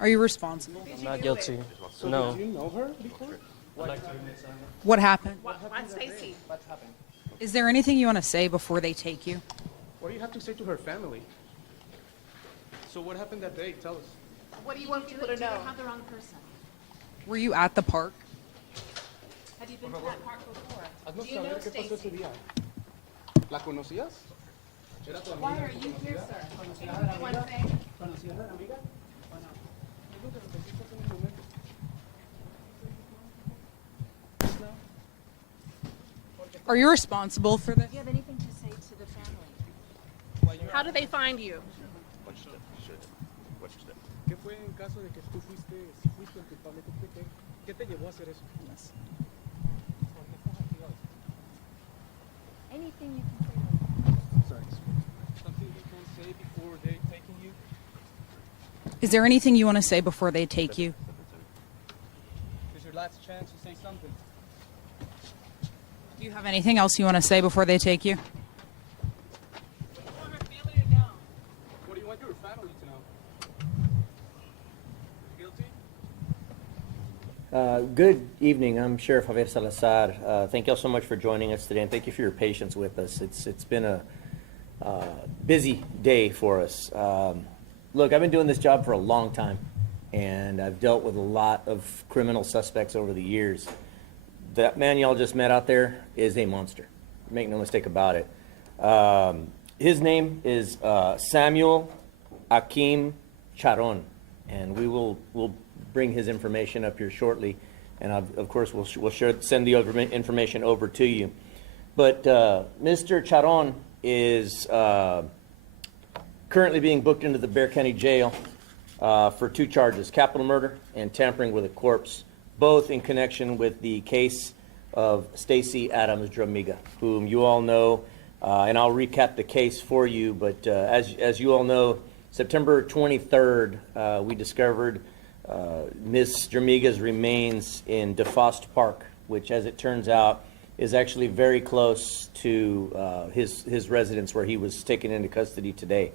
Are you responsible? I'm not guilty. No. Did you know her before? What happened? What Stacey? What happened? Is there anything you want to say before they take you? What do you have to say to her family? So what happened that day? Tell us. What do you want people to know? Have the wrong person. Were you at the park? Have you been to that park before? Haznos Do you know saber qué pasó ese Stacey? día. ¿La conocías? ¿Era tu Why amiga? are you here, sir? One thing. ¿Conocías a la amiga? ¿O no? Es lo que necesitas en el momento. Are you responsible for this? Do you have anything to say to the family? How do they find you? ¿Qué fue en caso de que tú fuiste el culpable? ¿Qué te llevó a hacer eso? Anything you can say. Sorry. Something you can say before they taking you? Is there anything you want to say before they take you? It's your last chance to say something. Do you have anything else you want to say before they take you? What do you want her family to know? What do you want your family to know? Guilty? Good evening. I'm Sheriff Javier Salazar. Thank you all so much for joining us today, and thank you for your patience with us. It's been a busy day for us. Look, I've been doing this job for a long time, and I've dealt with a lot of criminal suspects over the years. That man y'all just met out there is a monster. Make no mistake about it. His name is Samuel Aquim Charon, and we'll bring his information up here shortly, and of course we'll send the information over to you. But Mr. Charon is currently being booked into the Bexar County Jail for 2 charges: capital murder and tampering with a corpse, both in connection with the case of Stacey Dramiga, whom you all know, and I'll recap the case for you. But as you all know, September 23rd, we discovered Ms. Dramiga's remains in DeFost Park, which, as it turns out, is actually very close to his residence where he was taken into custody today.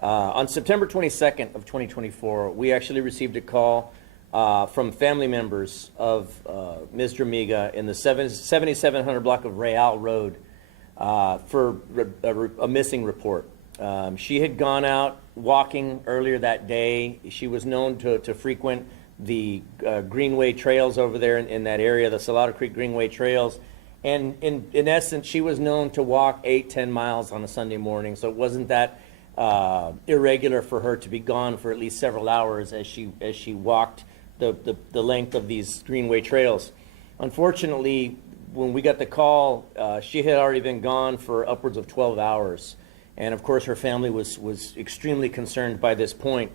On September 22nd of 2024, we actually received a call from family members of Ms. Dramiga in the 7700 block of Real Road for a missing report. She had gone out walking earlier that day. She was known to frequent the Greenway trails over there in that area, the Salado Creek Greenway trails. And in essence, she was known to walk 8-10 miles on a Sunday morning. So it wasn't that irregular for her to be gone for at least several hours as she walked the length of these Greenway trails. Unfortunately, when we got the call, she had already been gone for upwards of 12 hours. And of course, her family was extremely concerned by this point.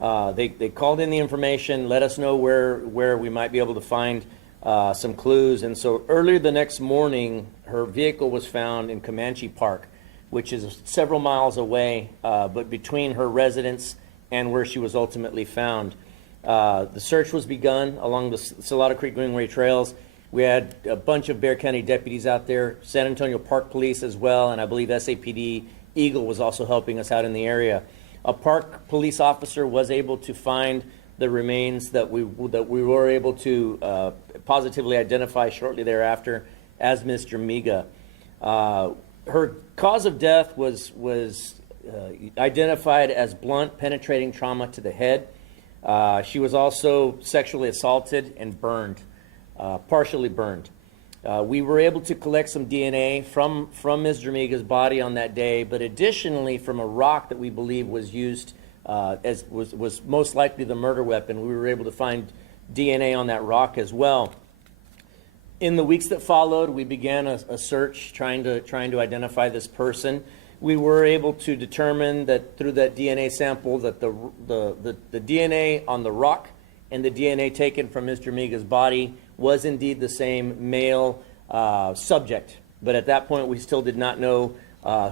They called in the information, let us know where we might be able to find some clues. And so earlier the next morning, her vehicle was found in Comanche Park, which is several miles away, but between her residence and where she was ultimately found. The search was begun along the Salado Creek Greenway trails. We had a bunch of Bexar County deputies out there, San Antonio Park Police as well, and I believe SAPD Eagle was also helping us out in the area. A park police officer was able to find the remains that we were able to positively identify shortly thereafter as Ms. Dramiga. Her cause of death was identified as blunt penetrating trauma to the head. She was also sexually assaulted and burned, partially burned. We were able to collect some DNA from Ms. Dramiga's body on that day, but additionally from a rock that we believe was used was most likely the murder weapon. We were able to find DNA on that rock as well. In the weeks that followed, we began a search trying to identify this person. We were able to determine that through that DNA sample that the DNA on the rock and the DNA taken from Ms. Dramiga's body was indeed the same male subject. But at that point, we still did not know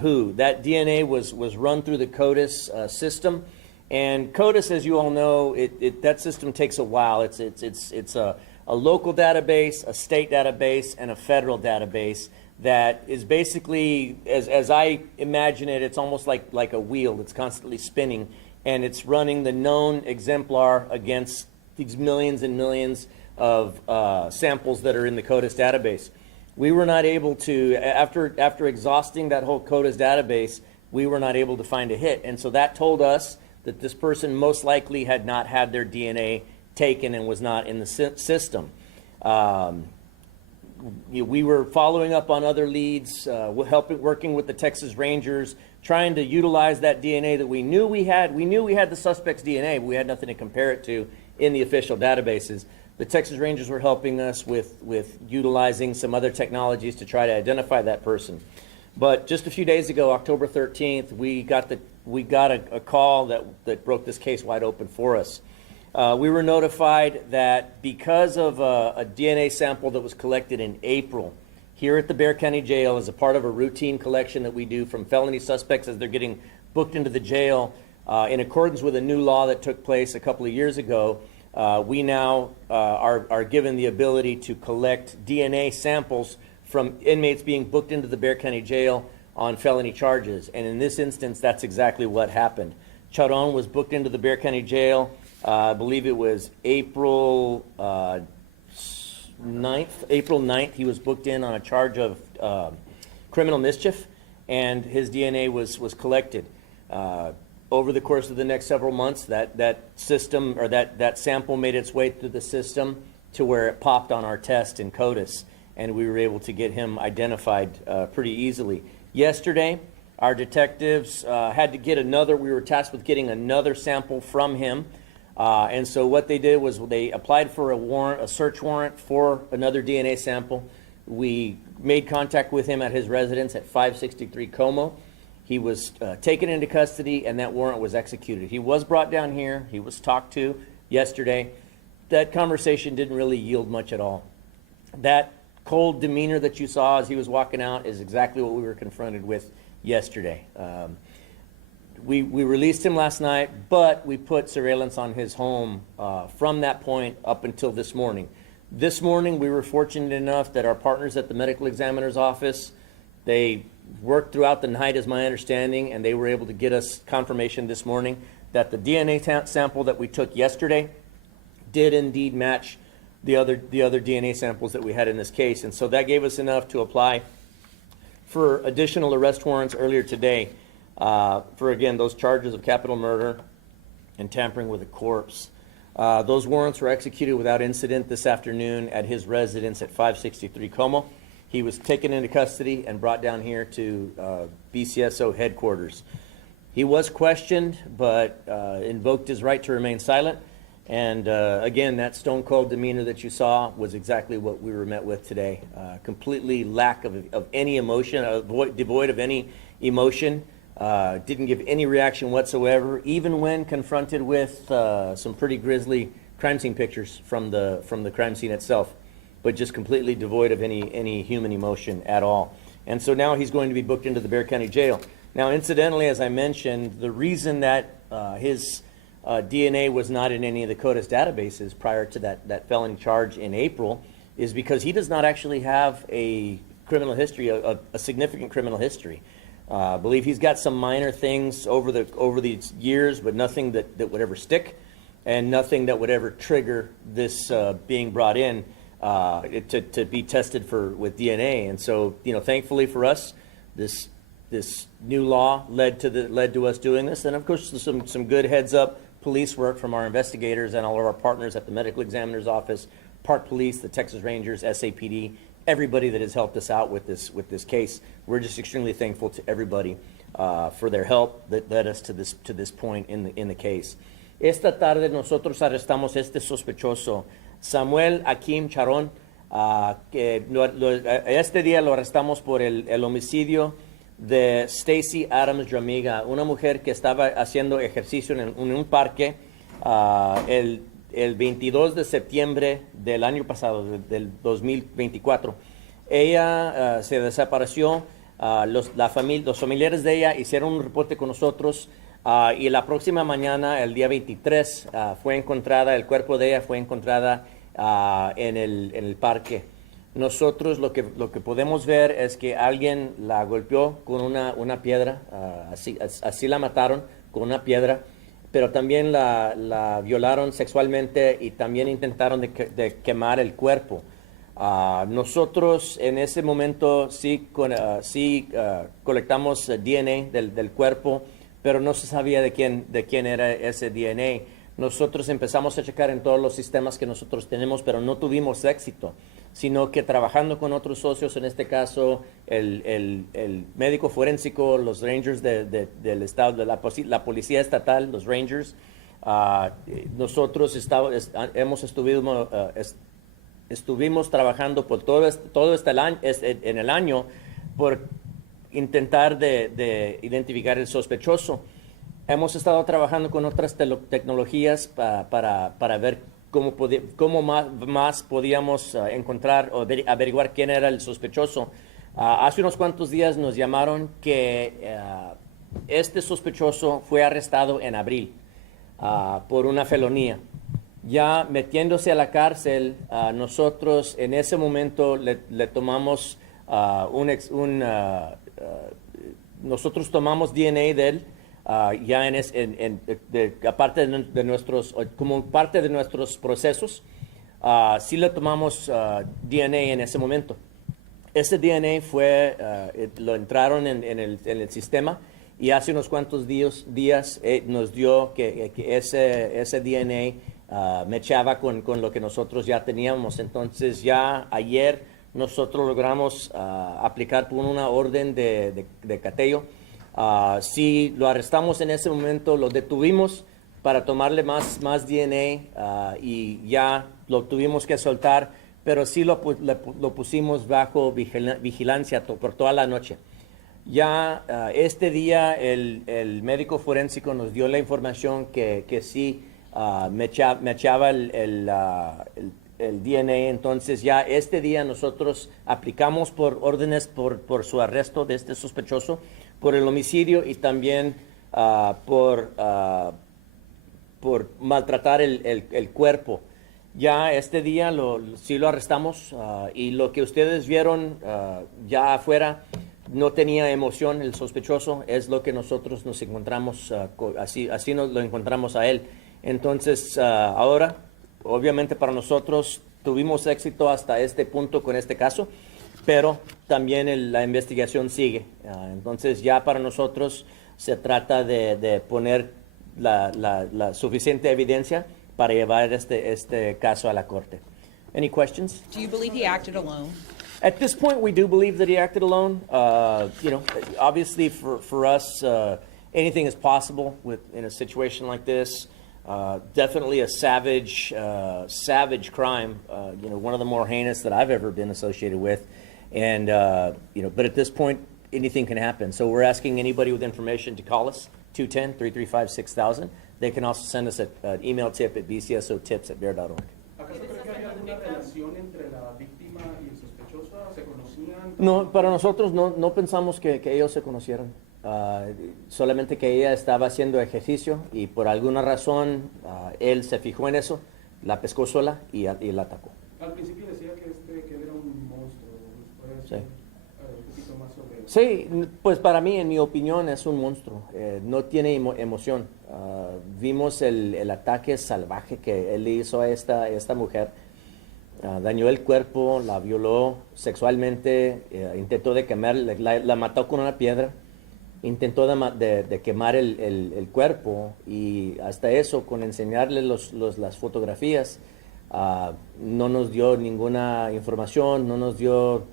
who. That DNA was run through the CODIS system. And CODIS, as you all know, that system takes a while. It's a local database, a state database, and a federal database that is basically, as I imagine it, it's almost like a wheel that's constantly spinning. and it's running the known exemplar against these millions and millions of samples that are in the CODIS database. We were not able to, after exhausting that whole CODIS database, we were not able to find a hit. And so that told us that this person most likely had not had their DNA taken and was not in the system. We were following up on other leads, working with the Texas Rangers, trying to utilize that DNA that we knew we had. We knew we had the suspect's DNA, but we had nothing to compare it to in the official databases. The Texas Rangers were helping us with utilizing some other technologies to try to identify that person. But just a few days ago, October 13th, we got a call that broke this case wide open for us. We were notified that because of a DNA sample that was collected in April here at the Bexar County Jail as a part of a routine collection that we do from felony suspects as they're getting booked into the jail, in accordance with a new law that took place a couple of years ago, we now are given the ability to collect DNA samples from inmates being booked into the Bexar County Jail on felony charges. And in this instance, that's exactly what happened. Charon was booked into the Bexar County Jail, I believe it was April 9th. April 9th, he was booked in on a charge of criminal mischief, and his DNA was collected. Over the course of the next several months, that system, or that sample made its way through the system to where it popped on our test in CODIS, and we were able to get him identified pretty easily. Yesterday, our detectives had to get we were tasked with getting another sample from him, and so what they did was they applied for a search warrant for another DNA sample. We made contact with him at his residence at 563 Como. He was taken into custody, and that warrant was executed. He was brought down here. He was talked to yesterday. That conversation didn't really yield much at all. That cold demeanor that you saw as he was walking out is exactly what we were confronted with yesterday. We released him last night, but we put surveillance on his home from that point up until this morning. This morning, we were fortunate enough that our partners at the medical examiner's office, they worked throughout the night, is my understanding, and they were able to get us confirmation this morning that the DNA sample that we took yesterday did indeed match the other DNA samples that we had in this case. And so that gave us enough to apply for additional arrest warrants earlier today for, again, those charges of capital murder and tampering with a corpse. Those warrants were executed without incident this afternoon at his residence at 563 Como. He was taken into custody and brought down here to BCSO headquarters. He was questioned, but invoked his right to remain silent. And again, that stone cold demeanor that you saw was exactly what we were met with today. Completely lack of any emotion, devoid of any emotion. Didn't give any reaction whatsoever, even when confronted with some pretty grisly crime scene pictures from the crime scene itself, but just completely devoid of any human emotion at all. And so now he's going to be booked into the Bexar County Jail. Now, incidentally, as I mentioned, the reason that his DNA was not in any of the CODIS databases prior to that felony charge in April is because he does not actually have a criminal history, a significant criminal history. I believe he's got some minor things over these years, but nothing that would ever stick, and nothing that would ever trigger this being brought in to be tested with DNA. And so, thankfully for us, this new law led to us doing this, and of course some good heads up police work from our investigators and all of our partners at the medical examiner's office, Park Police, the Texas Rangers, SAPD, everybody that has helped us out with this case. We're just extremely thankful to everybody for their help that led us to this point in the case. Esta tarde nosotros arrestamos este sospechoso, Samuel Aquim Charon. Este día lo arrestamos por el homicidio de Stacey Adams Dramiga, una mujer que estaba haciendo ejercicio en un parque el 22 de septiembre del año pasado, del 2024. Ella se desapareció, los familiares de ella hicieron un reporte con nosotros y la próxima mañana, el día 23, el cuerpo de ella fue encontrada en el parque. Nosotros lo que podemos ver es que alguien la golpeó con una piedra, así la mataron con una piedra. pero también la violaron sexualmente y también intentaron de quemar el cuerpo. Nosotros en ese momento sí colectamos DNA del cuerpo, pero no se sabía de quién era ese DNA. Nosotros empezamos a checar en todos los sistemas que nosotros tenemos, pero no tuvimos éxito, sino que trabajando con otros socios, en este caso el médico forénsico, los Rangers del estado, de la policía estatal, los Rangers, nosotros estuvimos trabajando por todo este año, en el año por intentar de identificar el sospechoso. Hemos estado trabajando con otras tecnologías para ver cómo más podíamos encontrar o averiguar quién era el sospechoso. Hace unos cuantos días nos llamaron que este sospechoso fue arrestado en abril por una felonía. Ya metiéndose a la cárcel, nosotros en ese momento le tomamos nosotros tomamos DNA de él. Ya aparte de nuestros, como parte de nuestros procesos, sí le tomamos DNA en ese momento. Ese DNA lo entraron en el sistema y hace unos cuantos días nos dio que ese DNA mechaba con lo que nosotros ya teníamos. Entonces ya ayer nosotros logramos aplicar por una orden de cateo. Sí, lo arrestamos en ese momento, lo detuvimos para tomarle más DNA y ya lo tuvimos que soltar, pero sí lo pusimos bajo vigilancia por toda la noche. Ya este día el médico forénsico nos dio la información que sí mechaba el DNA, entonces ya este día nosotros aplicamos por órdenes por su arresto de este sospechoso, por el homicidio y también por maltratar el cuerpo. Ya este día sí lo arrestamos y lo que ustedes vieron ya afuera no tenía emoción el sospechoso, es lo que nosotros nos encontramos, así nos lo encontramos a él. Entonces ahora, obviamente para nosotros tuvimos éxito hasta este punto con este caso, pero también la investigación sigue. Entonces ya para nosotros se trata de poner la suficiente evidencia para llevar este caso a la corte. Any questions? Do you believe he acted alone? At this point, we do believe that he acted alone. Obviously for us, anything is possible in a situation like this. Definitely a savage crime, one of the more heinous that I've ever been associated with. And, but at this point, anything can happen. So we're asking anybody with information to call us, 210-335-6000. They can also send us an email tip at bcsotips@bear.org. ¿Acaso cree que había alguna relación entre la víctima y el sospechoso? ¿Se conocían? No, para nosotros no pensamos que ellos se conocieran. Solamente que ella estaba haciendo ejercicio y por alguna razón él se fijó en eso, la pescó sola y la atacó. Al principio decía que él era un monstruo. ¿Puedes Sí. un poquito más sobre eso? Sí, pues para mí, en mi opinión, es un monstruo. No tiene emoción. Vimos el ataque salvaje que él le hizo a esta mujer. Dañó el cuerpo, la violó sexualmente, intentó de quemar, la mató con una piedra. Intentó de quemar el cuerpo y hasta eso, con enseñarle las fotografías, no nos dio ninguna información, no nos dio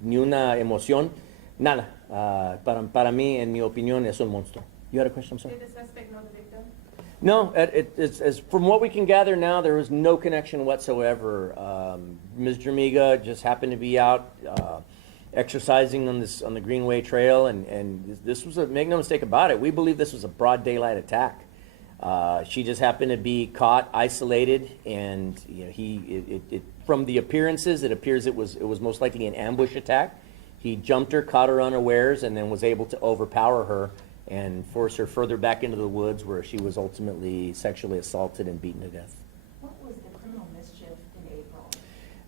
ni una emoción, nada. Para mí, en mi opinión, es un monstruo. You had a question, sir? Did the suspect know the victim? No, it's from what we can gather now, there was no connection whatsoever. Ms. Dramiga just happened to be out exercising on the Greenway Trail, and this was make no mistake about it, we believe this was a broad daylight attack. She just happened to be caught, isolated, and from the appearances, it appears it was most likely an ambush attack. He jumped her, caught her unawares, and then was able to overpower her and force her further back into the woods, where she was ultimately sexually assaulted and beaten to death. What was the criminal mischief in April?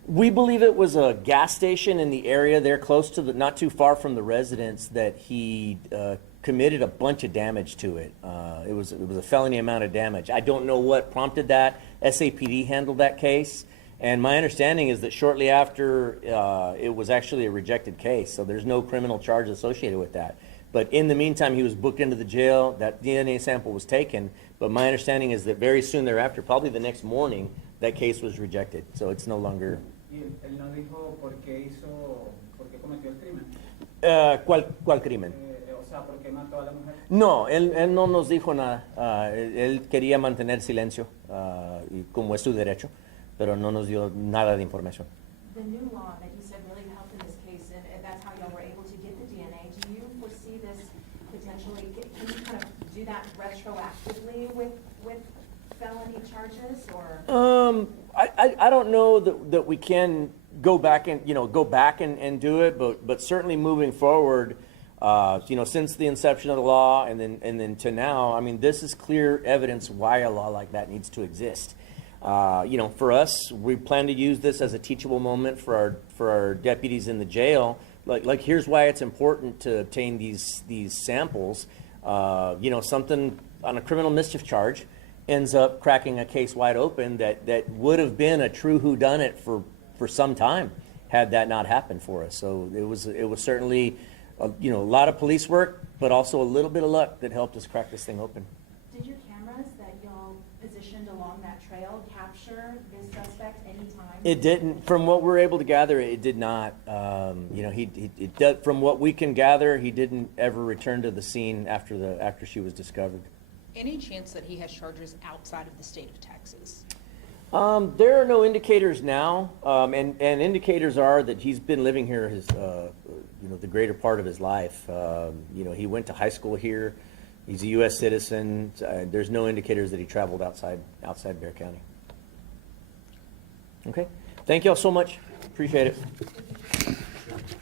We believe it was a gas station in the area there, close to the, not too far from the residence, that he committed a bunch of damage to it. It was a felony amount of damage. I don't know what prompted that. SAPD handled that case, and my understanding is that shortly after, it was actually a rejected case, so there's no criminal charge associated with that. But in the meantime, he was booked into the jail. That DNA sample was taken, but my understanding is that very soon thereafter, probably the next morning, that case was rejected, so it's no longer. Y él no dijo por qué cometió el crimen. ¿Cuál crimen? O sea, por qué mató a la mujer. No, él no nos dijo nada. Él quería mantener silencio, y como es su derecho, pero no nos dio nada de información. The new law that you said really helped in this case, and that's how y'all were able to get the DNA. Do you foresee this potentially, can you kind of do that retroactively with felony charges, or? I don't know that we can go back and do it, but certainly moving forward, since the inception of the law and then to now, I mean, this is clear evidence why a law like that needs to exist. For us, we plan to use this as a teachable moment for our deputies in the jail. Like here's why it's important to obtain these samples. Something on a criminal mischief charge ends up cracking a case wide open that would have been a true whodunit for some time had that not happened for us. So it was certainly a lot of police work, but also a little bit of luck that helped us crack this thing open. Did your cameras that y'all positioned along that trail capture this suspect anytime? It didn't. From what we're able to gather, it did not. From what we can gather, he didn't ever return to the scene after she was discovered. Any chance that he has charges outside of the state of Texas? There are no indicators now, and indicators are that he's been living here the greater part of his life. He went to high school here. He's a U.S. citizen. There's no indicators that he traveled outside Bexar County. Okay. Thank you all so much. Appreciate it.